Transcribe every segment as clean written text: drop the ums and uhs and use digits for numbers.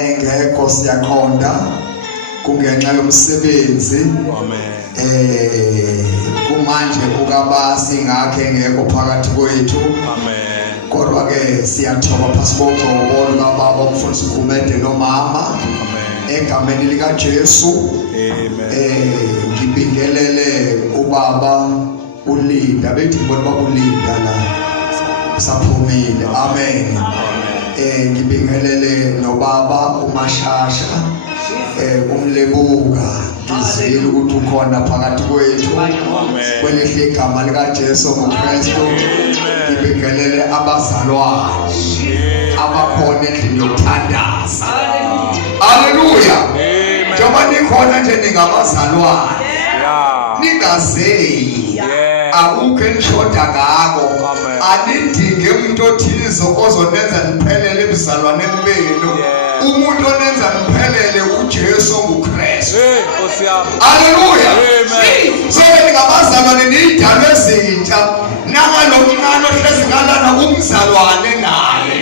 engekho siyaqonda kungenxa yomsebenzi kumanje ukabasi ngakhe engekho phakathi kwethu kodwa ke siyathoba phasi koqobo lukababa umfundisi uGumede nomama egameni lika Jesu ngibingelele ubaba uLinda bethi bona babulinda la saphumile amen ngibingelele nobaba uMashasha umlebuka ngizile ukuthi ukhona phakathi kwethu kwelihle igama lika Jesu ngoKristu ngibingelele abazalwane abakhona endlini yokuthandaza haleluya njengoba nikhona nje ningabazalwane ningazeyi akukho enishoda ngako anidinge umuntu othizo ozonenza niphelele ebuzalwaneni benu umuntu onenza niphelele uJesu ngoKristu haleluya so ningabazalwane niyidalwe ezintsha nangalomncane ohlezi ngalana umzalwane naye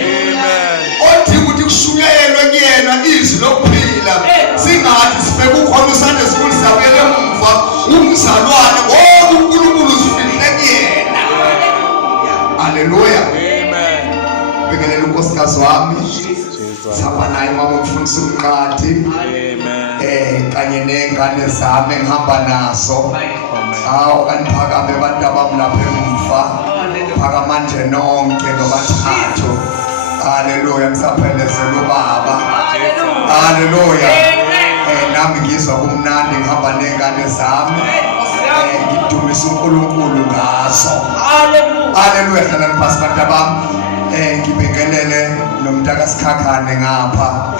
othi ukuthi kushunyayelwe kuyena izwi lokuphila singathi sibeke ukhona usande sikhulu sabuyele emva umzalwane ngoba uNkulunkulu uzifihle kuyena haleluya bekelela unkosikazi wami sihamba naye mama umfundisi uMqadi kanye nengane zami engihamba nazo kaniphakame abantu abami lapha emva phakamanje nonke nobathathu haleluya ngisaphelezela ubaba haleluya nami ngizwa kumnandi ngihamba nengane zami ngidumisa uNkulunkulu ngazo haleluya hlala phasi bantu abami ngibingelele nomntaka Sikhakhane ngapha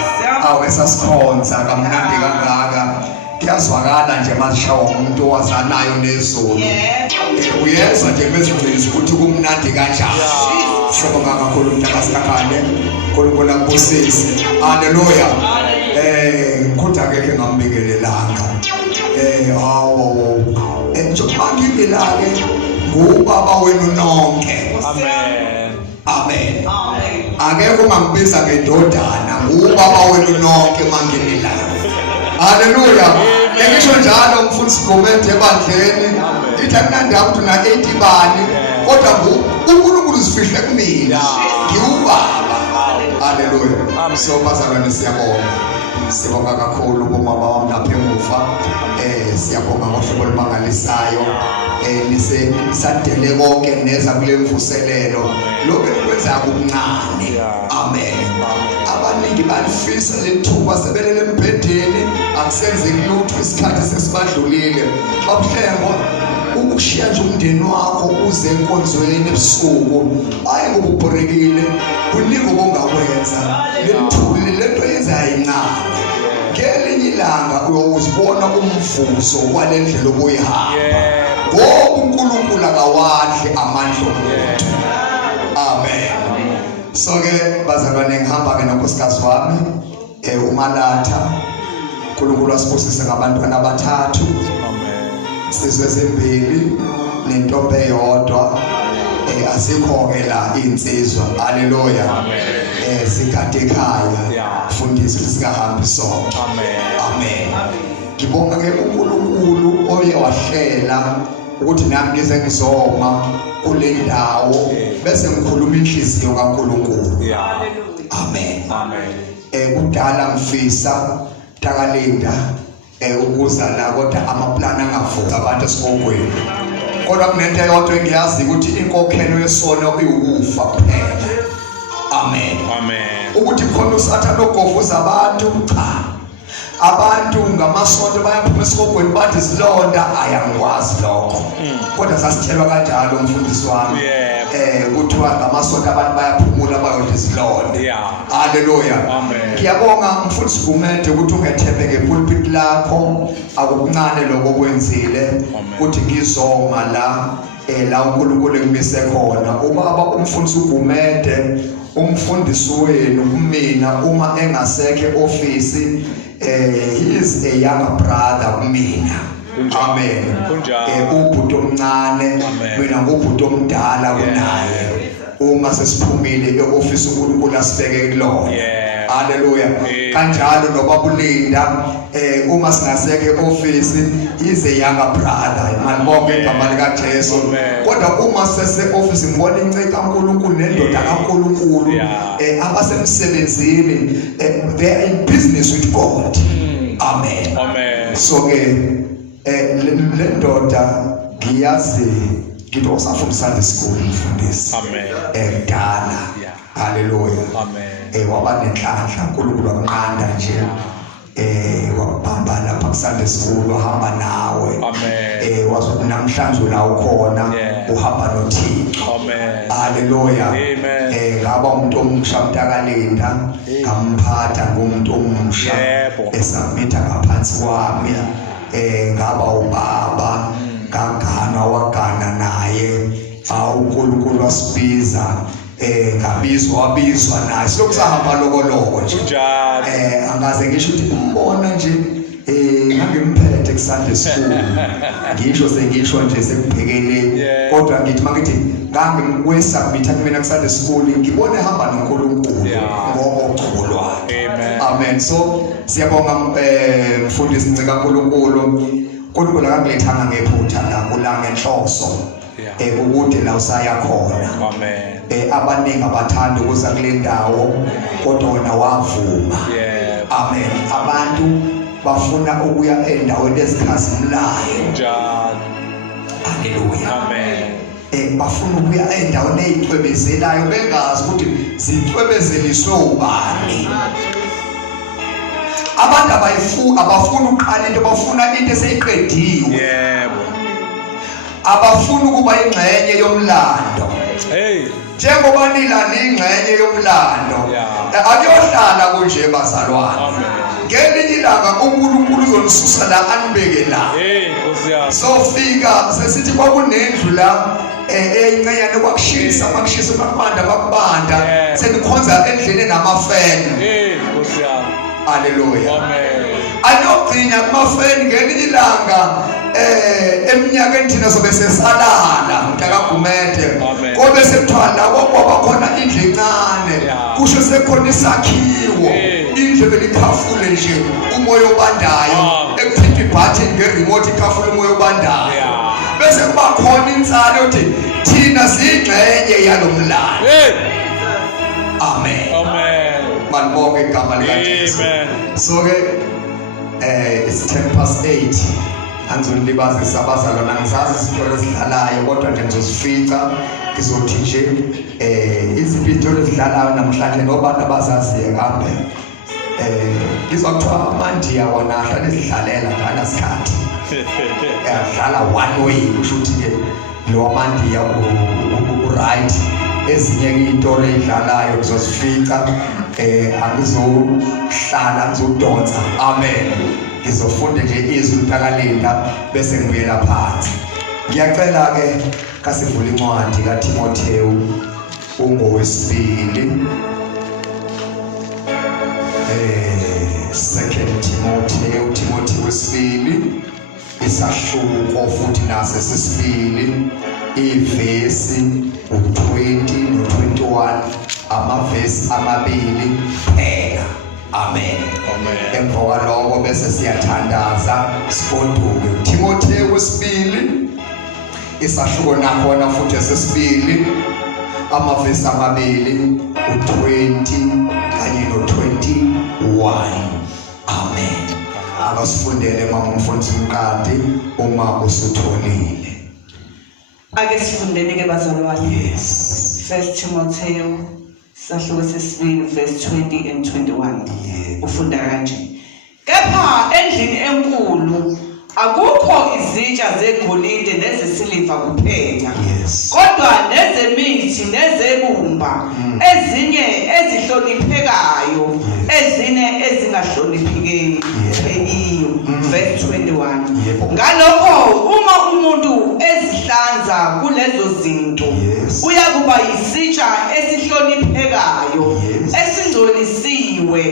awesasikhonza kamnandi kangaka kuyazwakala nje masishawa umuntu owazanayo nezulu uyezwa nje bezigcisa ukuthi kumnandi kanjani sibonga kakhulu umntaka Sikhakhane uNkulunkulu akubusise haleluya ngikhuda ngeke ngambingelelanga hawo njengoba ngibelake ngubaba wenu nonke amen akekho mangibiza ngendodana ubaba wenu nonke manginilana haleluya ngisho njalo umfundisi uGumede ebandleni ithi akunandaba ukuthi na 80 bani kodwa uNkulunkulu uzifihle kumina ngiwubaba haleluya so bazalwane siyabonga kakhulu bomama wami lapha emuva siyabonga ngohlobo olumangalisayo nisadele konke neza kule mvuselelo lokho kwenza okuncane amen abaningi balifisa lethuba sebelele embhedeni akusenzeki lutho isikhathi sesibadlulile babuhlengo ukushiya nje umndeni wakho uze enkonzweni ebusuku hayi ngokubhorekile kuningi obongakwenza lethuli lento yenza yincane ngelinye ilanga uyozibona umvuzo walendlela obuyihamba ngoba uNkulunkulu akawadli amandla omuntu amen so ke bazalwane ngihamba ke nonkosikazi wami uMalatha uNkulunkulu asibusise ngabantwana abathathu sizwe ezimbili nentombi eyodwa asikho ke la insizwa haleluya sikade ekhaya fundisa sikahambi sonke amen ngibonga ke uNkulunkulu oye wahlela ukuthi nami ngize ngizoma kule ndawo bese ngikhuluma inhliziyo kaNkulunkulu amen kudala ngifisa takalinda ukuza la kodwa amaplani angavuka abantu esikongweni kodwa kunento eyodwa engiyazi ukuthi inkokhelo yesono iwukufa kuphela amen ukuthi khona uSathane ogovuza abantu cha abantu ngamasonto bayaphuma esikongweni bathi silonda ayangikwazi lokho kodwa sasithelwa kanjalo umfundisi wami kuthiwa ngamasonto abantu bayaphumula bayothi silonda haleluya ngiyabonga umfundisi uGumede ukuthi ungethembeke epulpit lakho akukuncane lokho kwenzile ukuthi ngizoma la uNkulunkulu engimise khona ubaba umfundisi uGumede umfundisi wenu kumina uma engasekho office he is a younger brother kumina amen ubhuti omncane mina ngubhuti omdala kunaye uma sesiphumile eoffice uNkulunkulu asibeke kulona Hallelujah. Kanjalo nobabulinda uma singaseke e-office ize younger brother malibonke igama lika Jesu. Kodwa uma sese office ngibona inceke kaNkulunkulu nendoda kaNkulunkulu abasemsebenzini they are in business with God. Amen. So ke le ndoda ngiyazi ngithi usafunda Sunday school mfundisi. Dala. Hallelujah. Waba nenhlanhla uNkulunkulu wamnqanda nje. Wabamba lapha ku Sunday school wahamba nawe. Wathi namhlanje la ukhona uhamba noThixo. Hallelujah. Ngaba umuntu omusha mntakalinda ngamphatha ngumuntu omusha esamitha ngaphansi kwami. Ngaba ubaba ngagana wagana naye uNkulunkulu wasibiza wabizwa naye sokusahamba lokoloko nje angaze ngisho ukuthi umbona nje ngangimphethe ku Sunday school ngisho nje sekuphekeleni kodwa ngithi mangithi ngangimkwesubmit kumina ku Sunday school ngibone hamba noNkulunkulu ngokuculo lwakhe. Amen. So siyabonga mfundisi ncika kaNkulunkulu. uNkulunkulu akanglethanga ngephutha la kulanga enhloso ukude la usaya khona. Abaningi abathanda ukuza kule ndawo kodwa wena wavuma. Amen. Abantu bafuna ukuya endaweni ezikhazimulayo. Hallelujah. Bafuna ukuya endaweni ezicwebezelayo bengazi ukuthi zicwebezeliswe ubani. Abantu abafuna uqala into bafuna into eseyiqediwe. Abafuna ukuba ingxenye yomlando. Njengoba nilana ingxenye yomlando akuyohlala kunje bazalwane. Ngelinye ilanga uNkulunkulu uzonisusa la anibeke la. Sofika sesithi kwakunendlu la eyincanyane kwakushisa bakubanda senikhonza endlini enamafeni. Hallelujah. Ayogcina kumafeni ngelinye ilanga eminyakeni thina sobe sesalala mntakagumede kobe sekuthwala kwaba khona indlu encane kusho sekhona isakhiwo indlu belikhafule nje umoya obandayo ekuthinta ibutton ngeremote ikhafule umoya obandayo bese kuba khona insalo yokuthi thina siyingxenye yalomlando. Amen. Malibonke igama lika Jesu. So ke it's 8:10. Angizolibazisa abazalwana ngizazi izitolo ezidlalayo kodwa nje ngizosifica ngizothi nje iziphi izitolo ezidlalayo namhlanje nobantu abazaziyo kambe ngizokuthiwa amandiya wona ahlale ezidlalela ngala sikhathi adlala one way kusho ukuthi ke lo amandiya right ezinye izitolo ezidlalayo ngizosifica angizohlala ngizodonsa. Amen. Ngizofunda nje izwi mntakalinda bese ngibuyela phansi. Ngiyacela ke kasivule incwadi kaTimotheo ungowesibili. 2 Timothy wesibili isahluko futhi nase sesibili ivesi u20 no21 amavesi amabili phela. Amen. Emva kwalokho bese siyathandaza sifonduke. Timotheo wesibili isahluko nakhona futhi sesibili amavesi amabili u20 kanye no21. Amen. Akasifundele mama umfundisi Mkandi uma usutholile. Ake sifundeni ke bazalwane. Yes. 1 Timotheo sahluko sesibili verse 20 and 21. Ufunda kanje. Kepha endlini enkulu akukho izitsha zegolide nezesiliva kuphela. Kodwa nezemithi nezebumba ezinye ezihloniphekayo ezine ezingahlonipheki. Verse 21. Ngalokho uma umuntu ezihlanza kulezo zinto uyakuba yisitsha esihloniphekayo esingcolisiwe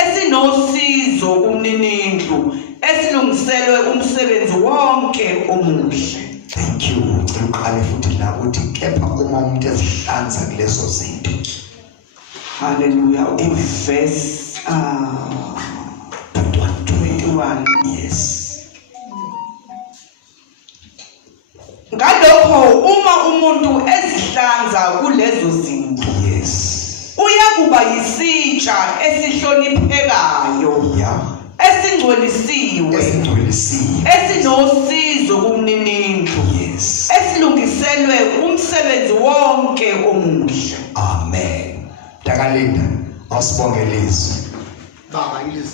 esinosizo kumninindlu esilungiselwe umsebenzi wonke omuhle. Thank you. Uqale futhi la uthi kepha uma umuntu ezihlanza kulezo zinto Hallelujah. Verse 21. Yes. Ngalokho uma umuntu ezihlanza kulezo zinto, Yes. uyakuba yisitsha esihloniphekayo, Yeah. esingcwelisiwe, esinosizo kumninindlu, Yes. esilungiselwe umsebenzi wonke omuhle. Amen. Takalinda, awusibongelizwe. Baba ilizwi